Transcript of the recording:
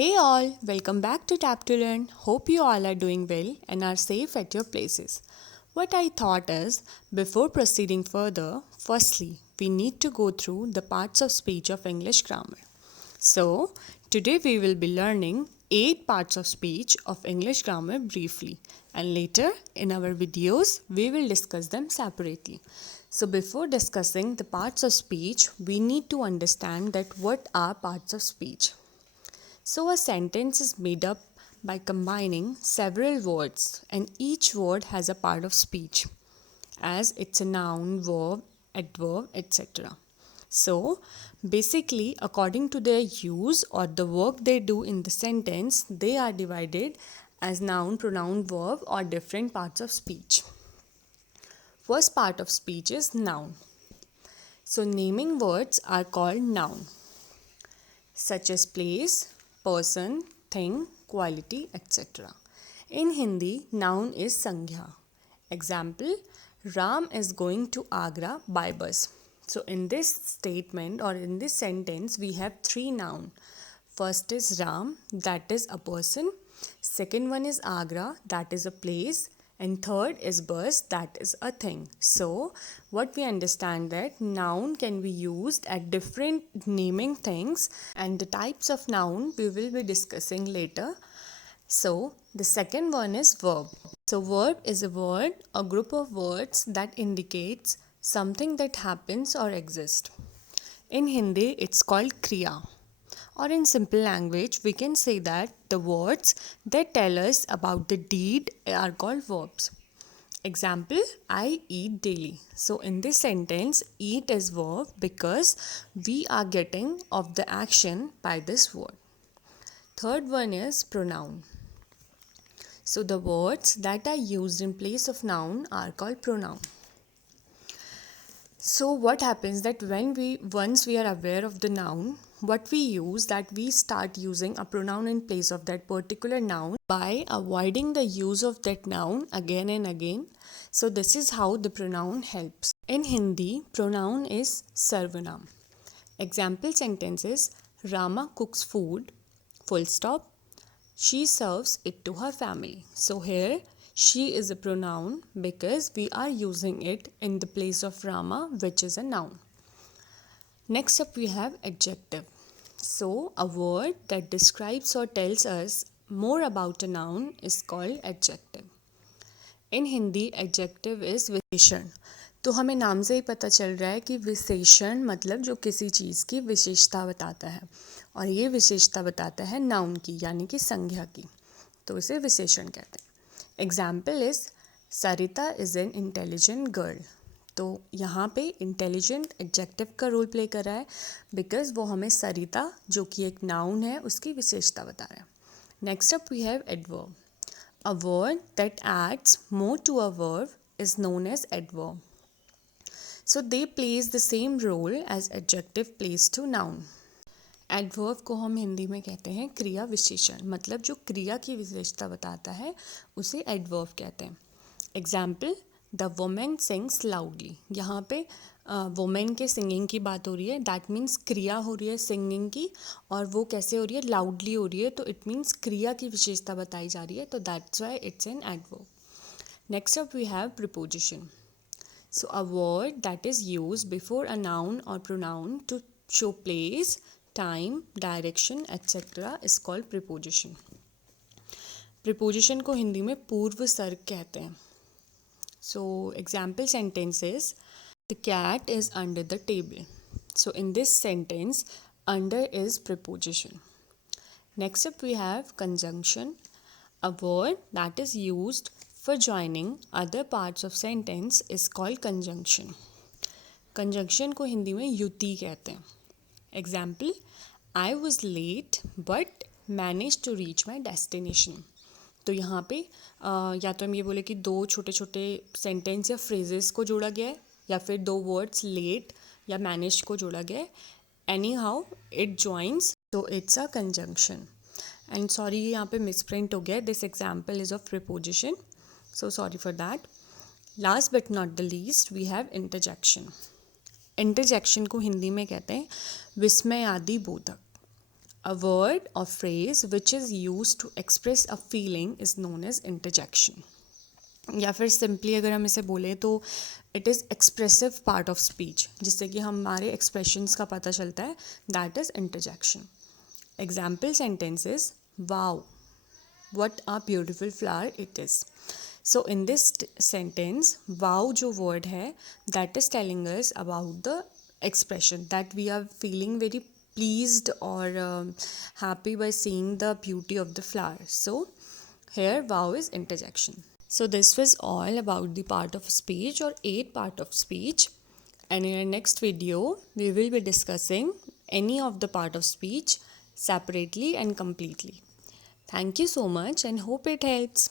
Hey all, welcome back to Tap to Learn. Hope you all are doing well and are safe at your places. What I thought is, before proceeding further, firstly, we need to go through the parts of speech of English grammar. So, today we will be learning 8 parts of speech of English grammar briefly, and later in our videos we will discuss them separately. So, before discussing the parts of speech, we need to understand that what are parts of speech. So, a sentence is made up by combining several words, and each word has a part of speech, as it's a noun, verb, adverb, etc. So, basically, according to their use or the work they do in the sentence, they are divided as noun, pronoun, verb, or different parts of speech. First part of speech is noun. So, naming words are called noun, such as place, person, thing, quality, etc. In Hindi, noun is Sankhya. Example, Ram is going to Agra by bus. So in this statement or in this sentence, we have 3 nouns. First is Ram, that is a person. Second one is Agra, that is a place. And third is bus, that is a thing. So what we understand that noun can be used at different naming things, and the types of noun we will be discussing later. So the second one is verb. So verb is a word, a group of words that indicates something that happens or exists. In Hindi, it's called kriya. Or in simple language, we can say that the words that tell us about the deed are called verbs. Example, I eat daily. So in this sentence, eat is verb because we are getting of the action by this word. Third one is pronoun. So the words that are used in place of noun are called pronoun. So what happens that once we are aware of the noun, what we use that we start using a pronoun in place of that particular noun by avoiding the use of that noun again and again. So this is how the pronoun helps. In Hindi, pronoun is sarvanam. Example sentences, Rama cooks food, full stop. She serves it to her family. So here she is a pronoun because we are using it in the place of Rama, which is a noun. Next up we have adjective. So a word that describes or tells us more about a noun is called adjective. In Hindi adjective is विशेषण. तो हमें नाम से ही पता चल रहा है कि विशेषण मतलब जो किसी चीज़ की विशेषता बताता है, और ये विशेषता बताता है नाउन की यानी कि संज्ञा की, तो इसे विशेषण कहते हैं. Example is Sarita is an intelligent girl. तो यहाँ पे इंटेलिजेंट एडजेक्टिव का रोल प्ले कर रहा है बिकॉज वो हमें सरिता जो कि एक नाउन है उसकी विशेषता बता रहा है. Next up we have adverb. A word that adds more to a verb is known as adverb. So they plays the same role as adjective plays to noun. Adverb को हम हिंदी में कहते हैं क्रिया विशेषण, मतलब जो क्रिया की विशेषता बताता है उसे adverb कहते हैं. Example, the woman sings loudly. यहाँ पे वुमेन के सिंगिंग की बात हो रही है, दैट मीन्स क्रिया हो रही है सिंगिंग की, और वो कैसे हो रही है, लाउडली हो रही है, तो इट मीन्स क्रिया की विशेषता बताई जा रही है, तो that's why it's an adverb. Next up we have preposition. So a word that is use before a noun और pronoun to show place, time, direction etcetera is called preposition. Preposition को हिंदी में पूर्व सर्ग कहते हैं. So example sentences, the cat is under the table. So in this sentence, under is preposition. Next up we have conjunction, a word that is used for joining other parts of sentence is called conjunction. Conjunction को हिंदी में युति कहते हैं. Example, I was late but managed to reach my destination. तो यहाँ पे या तो हम ये बोले कि दो छोटे छोटे सेंटेंस या फ्रेजेस को जोड़ा गया है, या फिर दो वर्ड्स लेट या मैनेज को जोड़ा गया है. एनी हाउ इट जॉइंस, तो it's a conjunction. And sorry यहाँ पे मिसप्रिंट हो गया, this example is of preposition, so sorry for that. Last but not the least we have interjection. Interjection को हिंदी में कहते हैं विस्मय आदि बोधक. A word or phrase which is used to express a feeling is known as interjection. या फिर simply अगर हम इसे बोलें तो it is expressive part of speech, जिससे कि हमारे एक्सप्रेशंस का पता चलता है, that is interjection. Example sentences: wow, what a beautiful flower it is. So in this sentence, wow जो word है, that is telling us about the expression that we are feeling very pleased or happy by seeing the beauty of the flower. So here wow is interjection. So this was all about the part of speech or 8 part of speech. And in our next video, we will be discussing any of the part of speech separately and completely. Thank you so much and hope it helps.